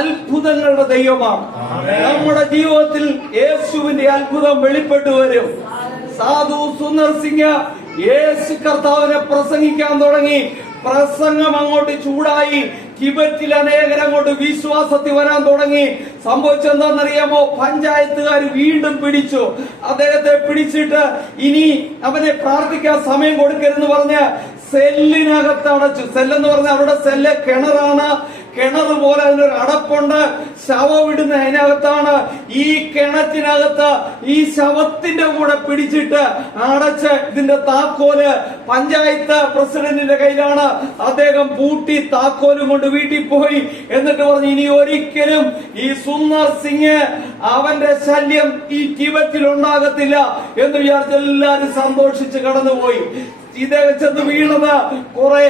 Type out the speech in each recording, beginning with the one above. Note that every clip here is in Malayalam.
അത്ഭുതങ്ങളുടെ ദൈവമാണ്. നമ്മുടെ ജീവിതത്തിൽ യേശുവിന്റെ അത്ഭുതം വെളിപ്പെട്ടു വരും. സാധു സുന്ദർ സിംഗ് യേശു കർത്താവിനെ പ്രസംഗിക്കാൻ തുടങ്ങി. പ്രസംഗം അങ്ങോട്ട് ചൂടായി. ടിബറ്റിൽ അനേകർ അങ്ങോട്ട് വിശ്വാസത്തിൽ വരാൻ തുടങ്ങി. സംഭവിച്ചെന്താണെന്നറിയാമോ? പഞ്ചായത്തുകാർ വീണ്ടും പിടിച്ചു. അദ്ദേഹത്തെ പിടിച്ചിട്ട് ഇനി അവനെ പ്രാർത്ഥിക്കാൻ സമയം കൊടുക്കരുതെന്ന് പറഞ്ഞ് സെല്ലിനകത്ത് അടച്ചു. സെല്ലെന്ന് പറഞ്ഞാൽ അവരുടെ സെല്ല് കിണറാണ്. കിണർ പോലെ അതിനൊരു അടപ്പുണ്ട്. ശവം ഇടുന്ന അതിനകത്താണ്. ഈ കിണറ്റിനകത്ത് ഈ ശവത്തിന്റെ കൂടെ പിടിച്ചിട്ട് അടച്ച് ഇതിന്റെ താക്കോല് പഞ്ചായത്ത് പ്രസിഡന്റിന്റെ കയ്യിലാണ്. അദ്ദേഹം പൂട്ടി താക്കോലും കൊണ്ട് വീട്ടിൽ പോയി. എന്നിട്ട് പറഞ്ഞു, ഇനി ഒരിക്കലും ഈ സുന്ദർ സിംഗ് അവന്റെ ശല്യം ഈ ടിബറ്റിൽ ഉണ്ടാകത്തില്ല എന്ന് വിചാരിച്ച് എല്ലാരും സന്തോഷിച്ച് കടന്നുപോയി. ഇദ്ദേഹം ചെന്ന് വീണത് കുറെ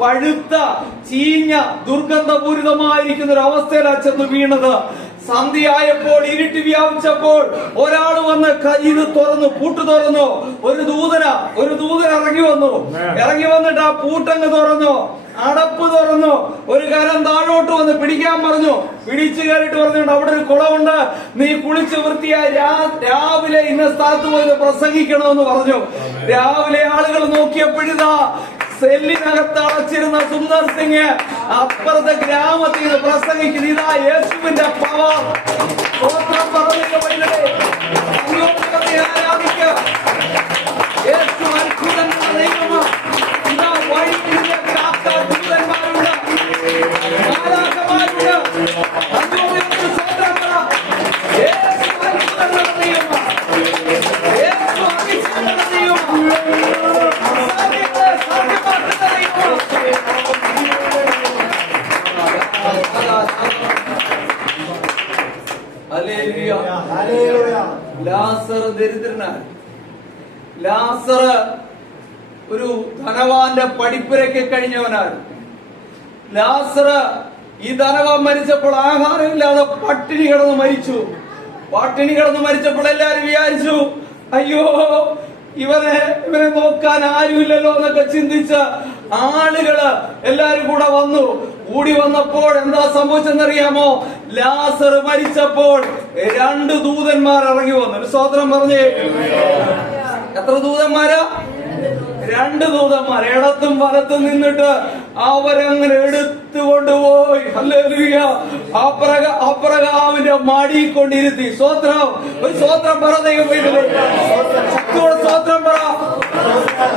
പഴുത്ത ചീഞ്ഞ ദുർഗന്ധപൂരിതമായിരിക്കുന്ന ഒരു അവസ്ഥയിലാണ് ചെന്ന് വീണത്. സന്ധ്യയായപ്പോൾ ഇരുട്ടി വ്യാപിച്ചപ്പോൾ ഒരാൾ വന്ന് ഇത് തുറന്നു, പൂട്ട് തുറന്നു. ഒരു ദൂതൻ ഇറങ്ങി വന്നിട്ട് ആ പൂട്ടങ്ങ് തുറന്നു, അടപ്പ് തുറന്നു. ഒരു കരം താഴോട്ട് വന്ന് പിടിക്കാൻ പറഞ്ഞു. പിടിച്ചു കയറിയിട്ട് പറഞ്ഞുകൊണ്ട്, അവിടെ ഒരു കുളമുണ്ട്, നീ കുളിച്ച് വൃത്തിയായി രാവിലെ ഇന്ന സ്ഥലത്ത് പോയി പ്രസംഗിക്കണമെന്ന് പറഞ്ഞു. രാവിലെ ആളുകൾ നോക്കിയപ്പോഴിതാ സെല്ലിനകത്ത് അടച്ചിരുന്ന സുന്ദർ സിംഗ് അപ്പുറത്തെ ഗ്രാമത്തിൽ നിന്ന് പ്രസംഗിക്കുന്നു. ഇതാ യേശുവിന്റെ പവർ. യേശു അത്ഭുതങ്ങളുടെ ദൈവമാണ്. ഇതാ വഴിയിലെ കാക്ക ദൂതന്മാരുണ്ട്, മാലാഖമാരുണ്ട്. യേശു അത്ഭുതങ്ങളുടെ ദൈവമാണ്. യേശു അതിശയങ്ങളുടെ ദൈവമാണ്. ലാസർ ദരിദ്രനാണ്. ലാസർ ഒരു ധനവാന്റെ പടിപ്പുരയ്ക്ക് കഴിഞ്ഞവനാണ്. ലാസർ ഈ ധനവാൻ മരിച്ചപ്പോൾ ആഹാരമില്ലാതെ പട്ടിണി കിടന്ന് മരിച്ചപ്പോൾ എല്ലാരും വിചാരിച്ചു, അയ്യോ ഇവനെ നോക്കാൻ ആരുമില്ലല്ലോ എന്നൊക്കെ ചിന്തിച്ച് ആളുകള് എല്ലാരും കൂടി വന്നപ്പോൾ എന്താ സംഭവിച്ചെന്നറിയാമോ? ലാസർ മരിച്ചപ്പോൾ 2 ദൂതന്മാർ ഇറങ്ങി വന്നു. ഒരു സ്തോത്രം പറഞ്ഞേ. എത്ര ദൂതന്മാരാ? 2 ദൂതന്മാർ ഇടത്തും വലത്തും നിന്നിട്ട് അവരങ്ങനെ എടുത്തുകൊണ്ടുപോയി. ഹല്ലേലൂയ. അബ്രഹാമിന്റെ മടി കൊണ്ടിരുത്തി. സ്തോത്രം. ഒരു സ്തോത്രം പറ ദൈവമേ. സ്തോത്രം പറ.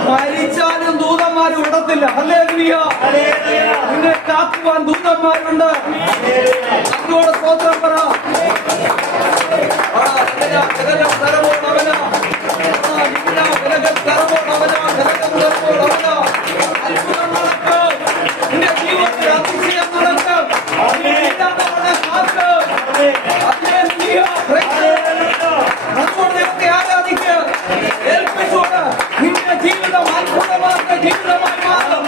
മരിച്ചാലും ദൂതന്മാർ വിടത്തില്ല. ഹല്ലേലൂയ. നിന്നെ കാക്കുവാൻ ദൂതന്മാരുണ്ട്. അങ്ങോട്ട് സ്തോത്രം പറ. നിന്റെ ജീവിതത്തിൽ അതിശയം നടക്കും. ആരാധിക്കുക, ഏൽപ്പിച്ചോട്. നിന്റെ ജീവിതം അത്ഭുതമാർന്ന ജീവിതമായി മാറും.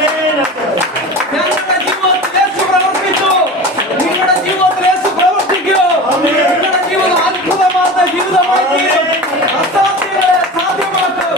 ഞങ്ങളുടെ ജീവിതത്തിൽ യേശു പ്രവർത്തിച്ചു. നിങ്ങളുടെ ജീവിതത്തിൽ യേശു പ്രവർത്തിക്കൂ. നിങ്ങളുടെ ജീവിതം അത്ഭുതമാർന്ന ജീവിതമായി തീരും. അസാധ്യങ്ങളെ സാധ്യമാക്കും.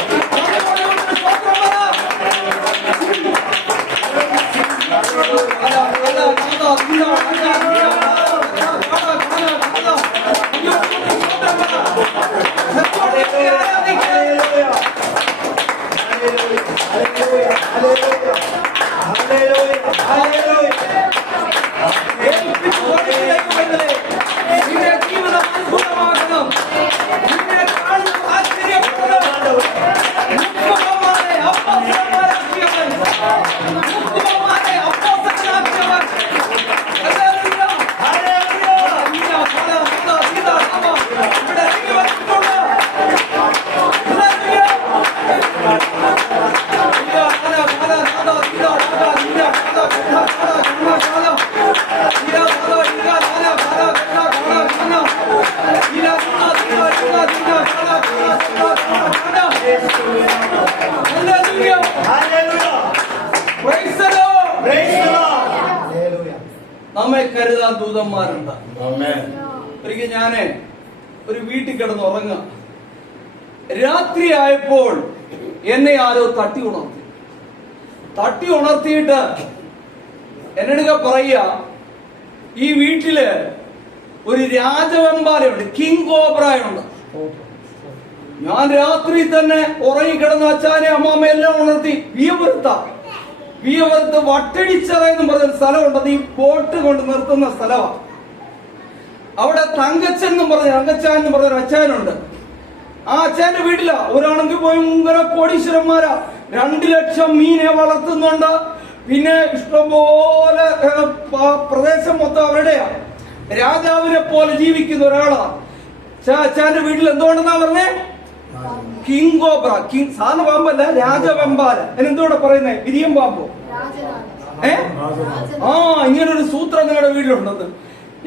നമ്മെ കരുതാൻ ദൂതന്മാരുണ്ട്. ഒരിക്കൽ ഞാന് ഒരു വീട്ടിൽ കിടന്ന് ഉറങ്ങുക. രാത്രി ആയപ്പോൾ എന്നെ ആരോ തട്ടി ഉണർത്തിയിട്ട് എന്നോട് പറയുക, ഈ വീട്ടില് ഒരു രാജവെമ്പാലയുണ്ട്, കിങ് കോബ്രയുണ്ട്. ഞാൻ രാത്രി തന്നെ ഉറങ്ങിക്കിടന്ന അച്ഛനെ അമ്മാമ്മ എല്ലാം ഉണർത്തി വിയവൃത്ത വട്ടടിച്ചറ എന്ന് പറഞ്ഞൊരു സ്ഥലമുണ്ട്. അത് ഈ ബോട്ട് കൊണ്ട് നിർത്തുന്ന സ്ഥലമാണ്. അവിടെ തങ്കച്ചൻ എന്ന് പറഞ്ഞൊരു അച്ഛനുണ്ട്. ആ അച്ഛന്റെ വീട്ടില ഒരാണെങ്കിൽ ഭയങ്കര കോടീശ്വരന്മാരാ. 2 ലക്ഷം മീനെ വളർത്തുന്നുണ്ട്. പിന്നെ ഇഷ്ടംപോലെ പ്രദേശം മൊത്തം അവരുടെയാ. രാജാവിനെ പോലെ ജീവിക്കുന്ന ഒരാളാ. അച്ഛന്റെ വീട്ടിൽ എന്തുകൊണ്ടെന്നാ പറഞ്ഞേ? King cobra. സാധാരണ പാമ്പല്ല, രാജവെമ്പാല. അതിനെന്തോടെ പറയുന്നേ? വിരിയം പാമ്പോ? ഇങ്ങനൊരു സൂത്രം നിങ്ങളുടെ വീട്ടിലുണ്ടെന്ന്.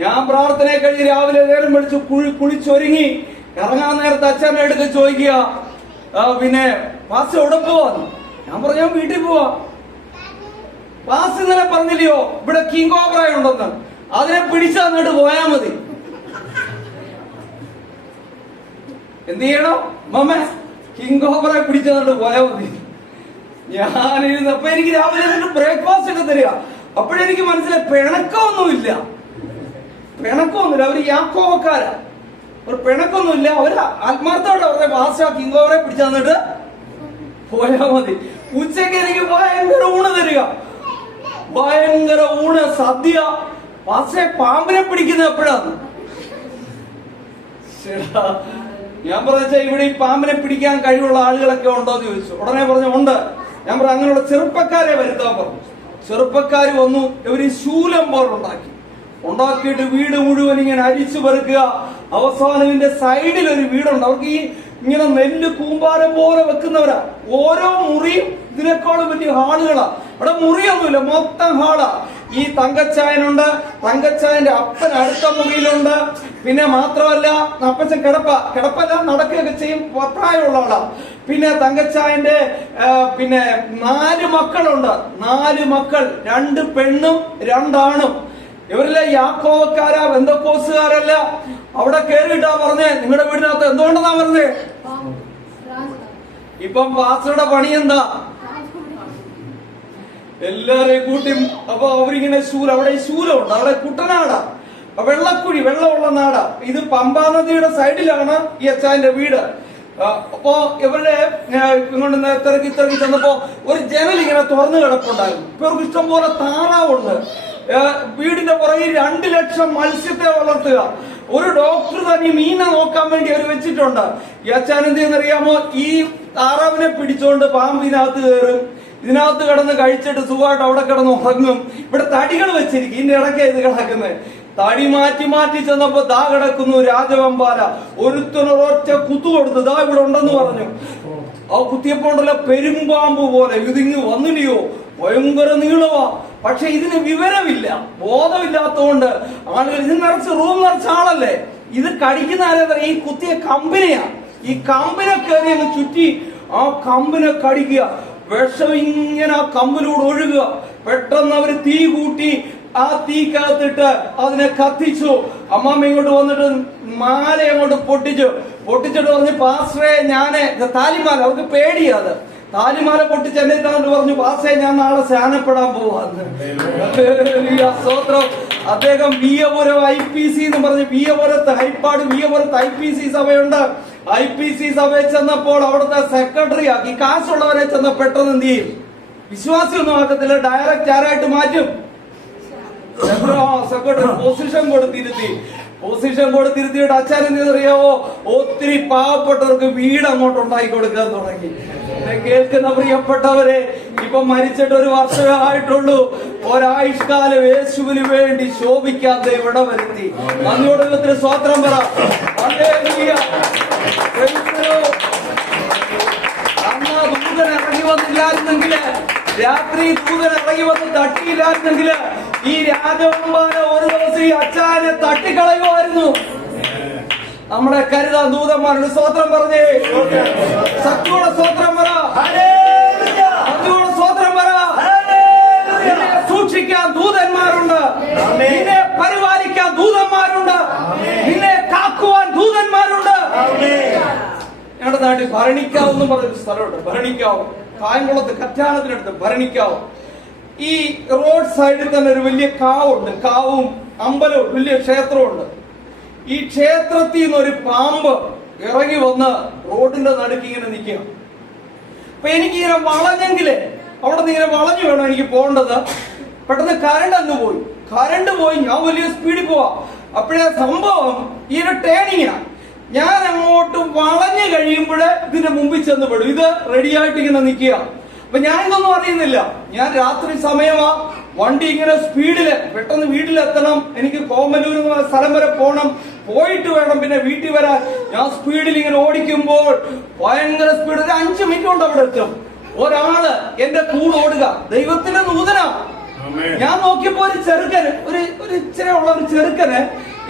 ഞാൻ പ്രാർത്ഥനയെ കഴിഞ്ഞ് രാവിലെ നേരം വിളിച്ച് കുളിച്ചൊരുങ്ങി ഇറങ്ങാൻ നേരത്തെ അച്ഛനെ എടുത്ത് ചോദിക്കുക, പിന്നെ പാസ് എവിടെ പോവാന്ന്. ഞാൻ പറഞ്ഞു വീട്ടിൽ പോവാ. പാസ് ഇന്നലെ പറഞ്ഞില്ലയോ ഇവിടെ കിങ് കോബ്ര ഉണ്ടെന്ന്, അതിനെ പിടിച്ചങ്ങോട്ട് പോയാ മതി. എന്ത് ചെയ്യണം മമ്മ? കിങ് കോബ്രയെ പിടിച്ചങ്ങോട്ട് പോയാ മതി. ഞാനിരുന്നപ്പോ എനിക്ക് രാവിലെ ബ്രേക്ക്ഫാസ്റ്റ് ഒക്കെ തരിക. അപ്പോഴെനിക്ക് മനസ്സിലായി പിണക്കമൊന്നുമില്ല. അവര് യാക്കോബക്കാരാ. ഒരു പിണക്കൊന്നുമില്ല. അവര് ആത്മാർത്ഥത്തോടെ അവരുടെ ഭാഷ കിങ് കോബ്രയെ പിടിച്ചു തന്നിട്ട് പോയാ മതി. ഉച്ചക്ക് എനിക്ക് ഭയങ്കര ഊണ് തരിക, ഭയങ്കര ഊണ്, സദ്യ. പക്ഷേ പാമ്പിനെ പിടിക്കുന്നത് എപ്പോഴാണ്? ഞാൻ പറഞ്ഞ ഇവിടെ ഈ പാമ്പിനെ പിടിക്കാൻ കഴിവുള്ള ആളുകളൊക്കെ ഉണ്ടോ എന്ന് ചോദിച്ചു. ഉടനെ പറഞ്ഞു ഉണ്ട്. ഞാൻ പറഞ്ഞു അങ്ങനെയുള്ള ചെറുപ്പക്കാരെ വരുത്താൻ പറഞ്ഞു. ചെറുപ്പക്കാർ വന്നു. ഇവര് ശൂലം പോലെ ഉണ്ടാക്കിയിട്ട് വീട് മുഴുവൻ ഇങ്ങനെ അരിച്ചു പെറുക്കുക. അവസാനം ഇതിന്റെ സൈഡിൽ ഒരു വീടുണ്ട്. അവർക്ക് ഈ ഇങ്ങനെ നെല്ല് കൂമ്പാരം പോലെ വെക്കുന്നവരാ. ഓരോ മുറിയും ഇതിനേക്കാളും വലിയ ഹാളുകളാ. അവിടെ മുറിയൊന്നുമില്ല, മൊത്തം ഹാളാ. ഈ തങ്കച്ചായനുണ്ട്, തങ്കച്ചായന്റെ അപ്പൻ അടുത്ത മുറിയിലുണ്ട്. പിന്നെ മാത്രമല്ല അപ്പച്ചൻ കിടപ്പല്ല, നടക്കുകയൊക്കെ ചെയ്യും, പ്രായമുള്ള ആളാ. പിന്നെ തങ്കച്ചായന്റെ പിന്നെ 4 മക്കളുണ്ട്. 4 മക്കൾ, 2 പെണ്ണും 2 ആണും. ഇവരിലെ യാക്കോബക്കാരാ, ബെന്തക്കോസുകാരല്ല. അവിടെ കേറിയിട്ടാ പറഞ്ഞേ നിങ്ങളുടെ വീടിനകത്ത് എന്തുകൊണ്ടെന്നാ പറഞ്ഞേ? ഇപ്പം പാസ്റ്ററുടെ പണി എന്താ? എല്ലാരെയും കൂട്ടി. അപ്പൊ അവരിങ്ങനെ അവിടെ ഈ ശൂലമുണ്ട്. അവിടെ കുട്ടനാടാ, വെള്ളക്കുഴി, വെള്ളമുള്ള നാടാ. ഇത് പമ്പാ നദിയുടെ സൈഡിലാണ് ഈ അച്ഛന്റെ വീട്. അപ്പോ ഇവരുടെ ഇങ്ങോട്ട് തിരക്കി ചെന്നപ്പോ ഒരു ജനൽ ഇങ്ങനെ തുറന്നു കിടപ്പുണ്ടായിരുന്നു. ഇപ്പൊ ഇവർക്ക് ഇഷ്ടംപോലെ താറാവുണ്ട്. വീടിന്റെ പുറകിൽ 2 ലക്ഷം മത്സ്യത്തെ വളർത്തുക. ഒരു ഡോക്ടർ തന്നെ മീനെ നോക്കാൻ വേണ്ടി അവർ വെച്ചിട്ടുണ്ട്. ഈ അച്ഛൻ എന്ത് ചെയ്യുന്നറിയാമോ? ഈ താറാവിനെ പിടിച്ചോണ്ട് പാമ്പിനകത്ത് കയറും. ഇതിനകത്ത് കിടന്ന് കഴിച്ചിട്ട് സുഖമായിട്ട് അവിടെ കിടന്ന് ഉറങ്ങും. ഇവിടെ തടികൾ വെച്ചിരിക്കും. ഇതിന്റെ ഇടയ്ക്കാണ് ഇത് കിടക്കുന്നത്. തടി മാറ്റി ചെന്നപ്പോ ദാ കിടക്കുന്നു രാജവെമ്പാല. ഒരുത്തനൊരൊറ്റ കുത്തു കൊടുത്ത് ദാ ഇവിടെ ഉണ്ടെന്ന് പറഞ്ഞു. ആ കുത്തിയപ്പോ ഉണ്ടല്ലോ പെരുമ്പാമ്പ് പോലെ ഇതിങ്ങ് വന്നില്ലയോ, ഭയങ്കര നീളവാ. പക്ഷെ ഇതിന് വിവരമില്ല, ബോധമില്ലാത്തതുകൊണ്ട് ആളുകൾ ഇത് റൂം നിറച്ച ആളല്ലേ. ഇത് കടിക്കുന്ന ആരെന്താ? ഈ കുത്തിയ കമ്പിനെയാ. ഈ കമ്പിനെ കയറി അങ്ങ് ചുറ്റി ആ കമ്പിനെ കടിക്കുക. വിഷം ഇങ്ങനെ ആ കമ്പിലൂടെ ഒഴുകുക. പെട്ടെന്ന് അവര് തീ കൂട്ടി ആ തീക്കകത്തിട്ട് അതിനെ കത്തിച്ചു. അമ്മാമ്മ ഇങ്ങോട്ട് വന്നിട്ട് മാല അങ്ങോട്ട് പൊട്ടിച്ചിട്ട് പറഞ്ഞു, പാസ്റ്ററെ ഞാന് താലിമാല, അവർക്ക് പേടിയാത്, താലിമാല പൊട്ടിച്ച് എന്നെ തന്നിട്ട് പറഞ്ഞു, പാസ്റ്ററെ ഞാൻ നാളെ സ്നാനപ്പെടാൻ പോവാന്ന്. സ്തോത്രം. അദ്ദേഹം വിയപുരം IPC എന്ന് പറഞ്ഞു, വിയപുരത്ത് ഹൈപ്പാട് വിയപുരത്ത് IPC സഭയുണ്ട്. IPC സഭയിൽ ചെന്നപ്പോൾ അവിടുത്തെ സെക്രട്ടറി ആക്കി. കാശുള്ളവരെ ചെന്ന പെട്ടെന്ന് എന്ത് ചെയ്യും? വിശ്വാസിയൊന്നും ആക്കത്തില്ല, ഡയറക്റ്റ് ആരായിട്ട് മാറ്റും? സെക്രട്ടറി പൊസിഷൻ കൊടുത്തിരുത്തിയിട്ട് അച്ഛൻ എന്തെന്നറിയാവോ? ഒത്തിരി പാവപ്പെട്ടവർക്ക് വീട് അങ്ങോട്ട് ഉണ്ടാക്കി കൊടുക്കാൻ തുടങ്ങി. കേൾക്കുന്ന പ്രിയപ്പെട്ടവരെ, ഇപ്പൊ മരിച്ചിട്ട് 1 വർഷമേ ആയിട്ടുള്ളൂ. ഒരായുഷ്കാലം യേശുവിന് വേണ്ടി ശോഭിക്കാൻ ഇവിടെ വരുത്തി. നന്ദിയോടെ ദൈവത്തിന് സ്തോത്രം പറ. അന്ന് ദൂതൻ ഇറങ്ങി വന്നില്ലായിരുന്നെങ്കില്, രാത്രി ദൂതൻ ഇറങ്ങി വന്ന് തട്ടിയില്ലായിരുന്നെങ്കില് ഈ രാജവെമ്പാല ഒരു ദിവസം ഈ അച്ഛനെ തട്ടിക്കളയുമായിരുന്നു. നമ്മുടെ കരുതാൻ ദൂതന്മാരുടെ സ്തോത്രം പറഞ്ഞേ. ശക്തിയോടെ സ്തോത്രം പറ. ശക്തിയോടെ സ്തോത്രം പറ. നിന്നെ സൂക്ഷിക്കാൻ ദൂതന്മാരുണ്ട്, നിന്നെ പരിപാലിക്കാൻ ദൂതന്മാരുണ്ട്, നിന്നെ കാക്കുവാൻ ദൂതന്മാരുണ്ട്. ഞങ്ങളുടെ നാട്ടിൽ ഭരണിക്കാവ് എന്ന് പറഞ്ഞൊരു സ്ഥലമുണ്ട്. ഭരണിക്കാവ്, കായംകുളത്ത് കറ്റാനത്തിനടുത്ത് ഭരണിക്കാവ്. ഈ റോഡ് സൈഡിൽ തന്നെ ഒരു വലിയ കാവുണ്ട്. കാവും അമ്പലവും വലിയ ക്ഷേത്രമുണ്ട്. ഈ ക്ഷേത്രത്തിൽ നിന്നൊരു പാമ്പ് ഇറങ്ങി വന്ന് റോഡിന്റെ നടുക്ക് ഇങ്ങനെ നിൽക്കുക. അപ്പൊ എനിക്കിങ്ങനെ വളഞ്ഞെങ്കിലേ അവിടെ നിന്ന് ഇങ്ങനെ വളഞ്ഞു വേണം എനിക്ക് പോകേണ്ടത്. പെട്ടെന്ന് കരണ്ട് പോയി ഞാൻ വലിയ സ്പീഡിൽ പോവാ. അപ്പോഴേ സംഭവം ഇങ്ങനെ ടേണിങ്ങാ. ഞാൻ അങ്ങോട്ട് വളഞ്ഞു കഴിയുമ്പോഴേ ഇതിന്റെ മുമ്പിൽ ചെന്ന് പെടും. ഇത് റെഡിയായിട്ട് ഇങ്ങനെ നിൽക്കുക. അപ്പൊ ഞാൻ ഇതൊന്നും അറിയുന്നില്ല. ഞാൻ രാത്രി സമയമാ, വണ്ടി ഇങ്ങനെ സ്പീഡില് പെട്ടെന്ന് വീട്ടിലെത്തണം. എനിക്ക് കോമലൂർ എന്ന സ്ഥലം വരെ പോകണം. പോയിട്ട് വേണം പിന്നെ വീട്ടിൽ വരാൻ. ഞാൻ സ്പീഡിൽ ഇങ്ങനെ ഓടിക്കുമ്പോൾ ഭയങ്കര സ്പീഡ്, ഒരു 5 മിനിറ്റ് കൊണ്ട് അവിടെ എത്തും. ഒരാള് എന്റെ കൂടെ ഓടുക. ദൈവത്തിന്റെ നൂതന. ഞാൻ നോക്കിയപ്പോ ഒരു ചെറുക്കന്, ഒരു ഇച്ചിരി ഉള്ള ഒരു ചെറുക്കന്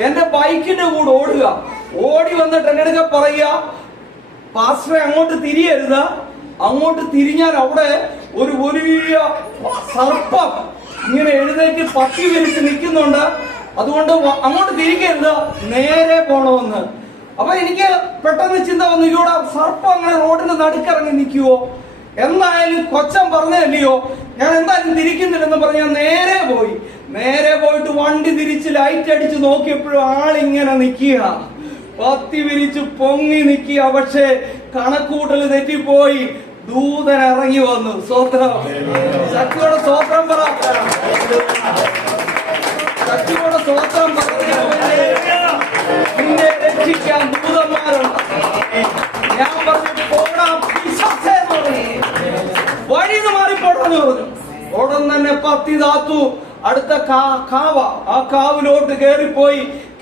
എന്റെ ബൈക്കിന്റെ കൂടെ ഓടുക. ഓടി വന്നിട്ട് എന്റെ അടുക്ക പറയുക, പാസ്റ്ററെ അങ്ങോട്ട് തിരിയരുത്, അങ്ങോട്ട് തിരിഞ്ഞാൽ അവിടെ ഒരു വലിയ സർപ്പം ഇങ്ങനെ എഴുന്നേറ്റ് പട്ടി വിരിച്ച് നിൽക്കുന്നുണ്ട്, അതുകൊണ്ട് അങ്ങോട്ട് തിരിക്കരുത്, നേരെ പോണമെന്ന്. അപ്പൊ എനിക്ക് പെട്ടെന്ന് ചിന്ത വന്നു, ഇവിടെ സർപ്പം അങ്ങനെ റോഡിന്റെ നടുക്കിറങ്ങി നിൽക്കുവോ? എന്തായാലും കൊച്ചൻ പറഞ്ഞതല്ലയോ, ഞാൻ എന്തായാലും തിരിക്കുന്നില്ലെന്ന് പറഞ്ഞ നേരെ പോയിട്ട് വണ്ടി തിരിച്ച് ലൈറ്റ് അടിച്ച് നോക്കിയപ്പോഴും ആളിങ്ങനെ നിൽക്കുക, പത്തി വിരിച്ച് പൊങ്ങി നിൽക്കുക. പക്ഷേ കണക്കൂട്ടൽ തെറ്റിപ്പോയി, ദൂതൻ ഇറങ്ങി വന്നു. സ്വോത്രം, ശക്തിയോടെ സ്വോത്രം പറ, ശക്തിയോടെ സ്വോത്രം പറഞ്ഞു. നിന്നെ രക്ഷിക്കാൻ ദൂതന്മാരുണ്ട്. ഞാൻ പറഞ്ഞു പോടാം പിശാചേന്ന് പറഞ്ഞു, വഴിന്ന് മാറിപ്പോടാന്ന് പറഞ്ഞു. ഉടൻ തന്നെ പത്തി താത്തു അടുത്ത കാവ, ആ കാവിലോട്ട്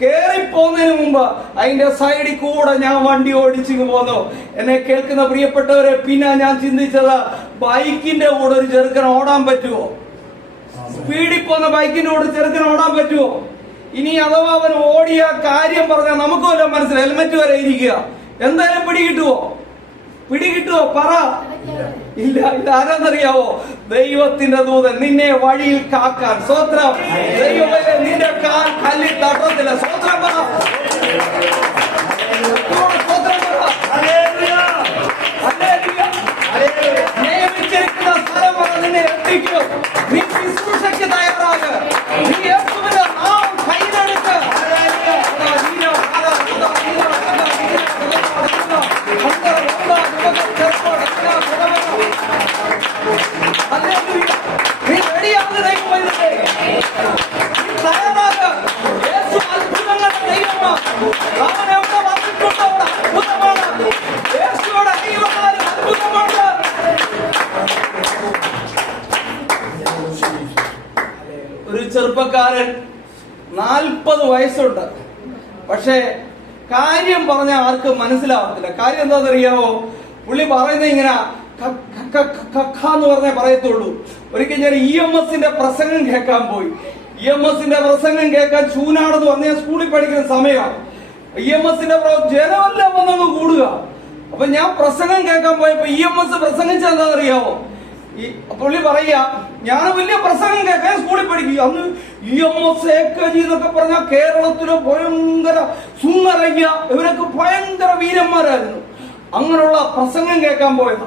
കേറിപ്പോന്നതിന് മുമ്പ് അതിന്റെ സൈഡിൽ കൂടെ ഞാൻ വണ്ടി ഓടിച്ചിങ്ങ് പോന്നു. എന്നെ കേൾക്കുന്ന പ്രിയപ്പെട്ടവരെ, പിന്നെ ഞാൻ ചിന്തിച്ചത്, ബൈക്കിന്റെ കൂടെ ഒരു ചെറുക്കൻ ഓടാൻ പറ്റുമോ? സ്പീഡിൽ പോന്ന ബൈക്കിന്റെ കൂടെ ചെറുക്കൻ ഓടാൻ പറ്റുമോ? ഇനി അഥവാ അവൻ ഓടിയ കാര്യം പറഞ്ഞാൽ നമുക്ക് വല്ല മനസ്സിലായി, ഹെൽമെറ്റ് വരെ ഇരിക്കുക. എന്തായാലും പിടികിട്ടുവോ? പറ. ഇല്ല. ഇതാരെന്നറിയാവോ? ദൈവത്തിന്റെ ദൂതൻ നിന്നെ വഴിയിൽ കാക്കാൻ. സ്വോത്രം. ദൈവമേ, നിന്റെ കാൽ കല്ലിൽ തട്ടത്തില്ല. സ്വോത്രം പറ. നിയമിച്ചിരിക്കുന്ന സ്ഥലം പറ, നിന്നെ എത്തിക്കും. നീ ശുശ്രൂഷയ്ക്ക് തയ്യാറാക. നീ യേശുവിന്റെ നാമം കയ്യിലെടുക്ക്. നീ റെഡിയാകുന്ന ദൈവം തയ്യാറാക. യേശു അത്ഭുതങ്ങളുടെ ദൈവമാണ്. അവൻ എവിടെ വന്നിട്ടുണ്ടോ അവിടെ അത്ഭുതമാണ്. യേശുവിടെ ദൈവമാരും അത്ഭുതമാണ്. ഒരു ചെറുപ്പക്കാരൻ 40 വയസ്സുണ്ട്. പക്ഷേ കാര്യം പറഞ്ഞാൽ ആർക്കും മനസ്സിലാവത്തില്ല. കാര്യം എന്താണെന്നറിയാവോ? പുള്ളി പറയുന്നത് ഇങ്ങനെ എന്ന് പറഞ്ഞേ പറയത്തുള്ളൂ. ഒരിക്കൽ ഞാൻ EMSന്റെ പ്രസംഗം കേൾക്കാൻ പോയി. EMSന്റെ പ്രസംഗം കേൾക്കാൻ ചൂനാടെന്ന് പറഞ്ഞ സ്കൂളിൽ പഠിക്കുന്ന സമയമാണ്. EMSന്റെ ജനമെല്ലാം വന്നങ്ങ് കൂടുക. അപ്പൊ ഞാൻ പ്രസംഗം കേൾക്കാൻ പോയപ്പോ EMS പ്രസംഗിച്ച എന്താണെന്നറിയാവോ? പുള്ളി പറയാ, ഞാൻ വലിയ പ്രസംഗം കേൾക്കാൻ സ്കൂളിൽ പഠിക്കുക. അന്ന് EMS AKG എന്നൊക്കെ പറഞ്ഞാൽ കേരളത്തിലെ ഭയങ്കര സുന്ദരയ്യ, ഇവരൊക്കെ ഭയങ്കര വീരന്മാരായിരുന്നു. അങ്ങനെയുള്ള പ്രസംഗം കേൾക്കാൻ പോയത്.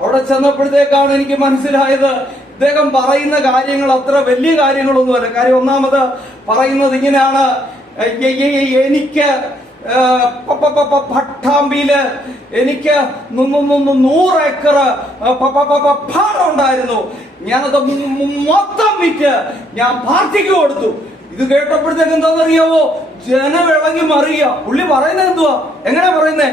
അവിടെ ചെന്നപ്പോഴത്തേക്കാണ് എനിക്ക് മനസ്സിലായത്, ഇദ്ദേഹം പറയുന്ന കാര്യങ്ങൾ അത്ര വലിയ കാര്യങ്ങളൊന്നുമല്ല. കാര്യം ഒന്നാമത് പറയുന്നത് ഇങ്ങനെയാണ്, എനിക്ക് പട്ടാമ്പിയില് എനിക്ക് 100 ഏക്കർ പാടം ഉണ്ടായിരുന്നു. ഞാനത് മൊത്തം വിറ്റ് ഞാൻ പാർട്ടിക്ക് കൊടുത്തു. ഇത് കേട്ടപ്പോഴത്തേക്ക് എന്താണെന്നറിയാവോ? ജനവിളങ്ങി മറിയ. പുള്ളി പറയുന്നത് എന്തുവാ? എങ്ങനെ പറയുന്നേ?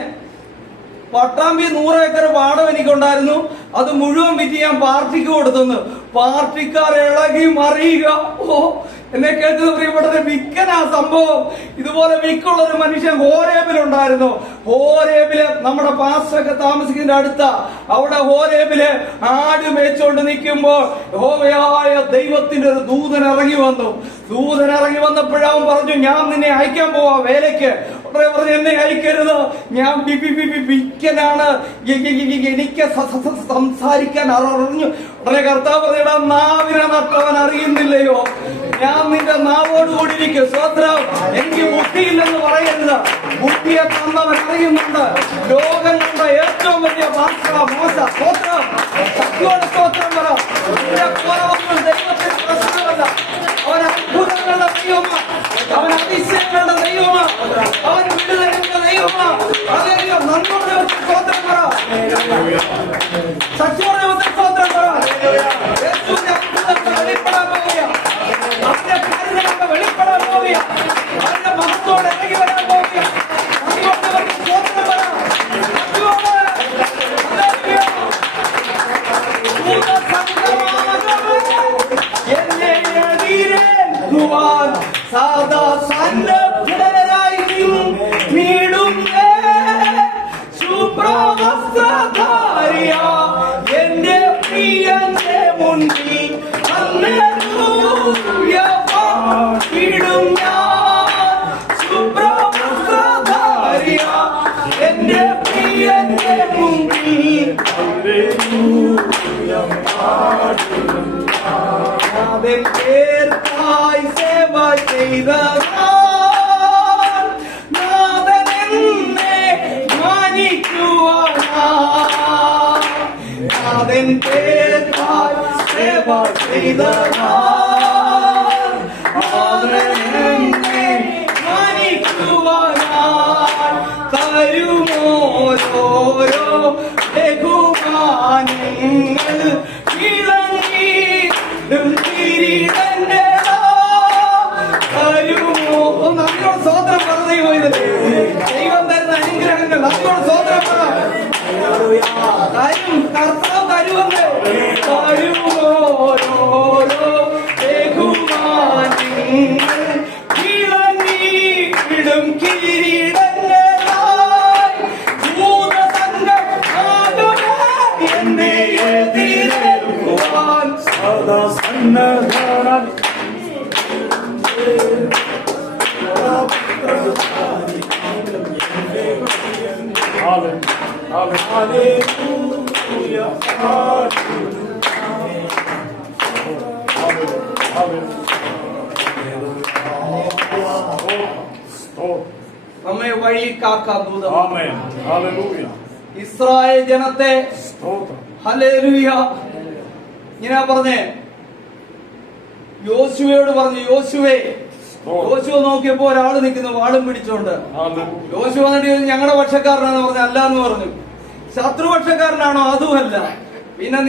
പട്ടാമ്പി 100 ഏക്കർ പാടം എനിക്കുണ്ടായിരുന്നു, അത് മുഴുവൻ വിറ്റ് ഞാൻ പാർട്ടിക്ക് കൊടുത്തെന്ന്. പാർട്ടിക്കാർ ഇളകി മറിയുക. ഓ, എന്നെ കേൾക്കുന്ന പ്രിയപ്പെട്ടത്, വിക്കനാ സംഭവം. ഇതുപോലെ വിക്കുള്ള ഒരു മനുഷ്യൻ ഹോരേബിലുണ്ടായിരുന്നു. ഹോരേബില് നമ്മുടെ പാസ്റ്ററൊക്കെ താമസിക്കുന്നതിന്റെ അടുത്ത, അവിടെ ഹോരേബില് ആട് മേച്ചുകൊണ്ട് നിൽക്കുമ്പോൾ യഹോവയായ ദൈവത്തിന്റെ ഒരു ദൂതൻ ഇറങ്ങി വന്നു. ദൂതൻ ഇറങ്ങി വന്നപ്പോഴവൻ പറഞ്ഞു, ഞാൻ നിന്നെ അയക്കാൻ പോവാ വേലയ്ക്ക്. പറഞ്ഞു, എന്നെ അയക്കരുത്, ഞാൻ വിക്കനാണ്, എനിക്ക് സംസാരിക്കാൻ അറിഞ്ഞു. ഉടനെ കർത്താവ് പറഞ്ഞിടാ, നാവിനെ നട്ടവൻ അറിയുന്നില്ലയോ, ഞാൻ നിന്റെ നാവോട് കൂടിയിരിക്കും. സ്വോത്രം. എനിക്ക് ബുദ്ധിയില്ലെന്ന് പറയരുത്, ബുദ്ധിയെ തന്നവൻ അറിയുന്നുണ്ട്. ലോകം കണ്ട ഏറ്റവും വലിയ മോശ. സ്വോത്രം. ശക്തിയോടെ സ്വോത്രം പറ. ദൈവത്തിന് പ്രശ്നമല്ല, അവൻ അത്ഭുതങ്ങളുടെ ദൈവമാണ്. ദൈവമാണ്. അവൻ വിടുതലിന്റെ ദൈവമാണ്. ഹല്ലേലൂയ. നന്ദിയോടെ സ്തോത്രം പറ. ശക്തിയോടെ സ്തോത്രം പറ. യേശുവിന്റെ അത്ഭുതങ്ങൾ വെളിപ്പെടാൻ പോവുകയാണ്. അവന്റെ കരുണയൊക്കെ വെളിപ്പെടാൻ പോവുകയാണ്. അവന്റെ മഹത്വത്തോടെ ഇറങ്ങി വരാൻ പോവുകയാണ്. നന്ദിയോടെ സ്തോത്രം പറ. സാദാ സന്നദ്ധരായി നീടും ശുഭ്രവസ്ത്രധാരിയ എന്റെ പ്രിയന്റെ മുന്നിൽ ഹല്ലേലൂയ പാടിടും ഞാൻ. ശുഭ്രവസ്ത്രധാരിയ എന്റെ പ്രിയന്റെ മുന്നിൽ ഹല്ലേലൂയ പാടിടും ഞാൻ. പേർക്കായി സേവ ചെയ്ത നാഥൻ എന്നെ മാനിക്കുവാനായി. നാഥൻ പേർക്കായി സേവ ചെയ്ത നാഥൻ എന്നെ മാനിക്കുവാനായി. തരുമോരോരോ ബഹുമാനങ്ങൾ ഇളങ്ങിടും കിരീടന്റെ നന്ദിയോട് സ്വതന്ത്രം പറ. ദൈവം തരുന്ന അനുഗ്രഹങ്ങൾ നന്ദിയോട് സ്വതന്ത്രം പറ. തരും കർത്താവ് തരുമെന്ന്. തരുമോരോരോ ബഹുമാനങ്ങൾ ഇളങ്ങിടും കിരീടങ്ങളായി. ഭൂതസംഘം ആകുമേ എന്നെ എതിരേൽക്കുവാൻ സദാ സന്നദ്ധനായി. നമ്മെ വഴി കാക്കാൻ ദൂതം. ഇസ്രായേൽ ജനത്തെ ഹല്ലേലൂയ ഇങ്ങനെ പറഞ്ഞേ. യോശുവയോട് പറഞ്ഞു, യോശുവേ. യോശുവ നോക്കിയപ്പോ ഒരാള് നിൽക്കുന്നു വാളും പിടിച്ചോണ്ട്. യോശുവ വന്നിട്ട് ഞങ്ങളുടെ പക്ഷക്കാരനാണെന്ന് പറഞ്ഞു. അല്ല എന്ന് പറഞ്ഞു. ശത്രുപക്ഷക്കാരനാണോ? അതുമല്ല. പിന്നെ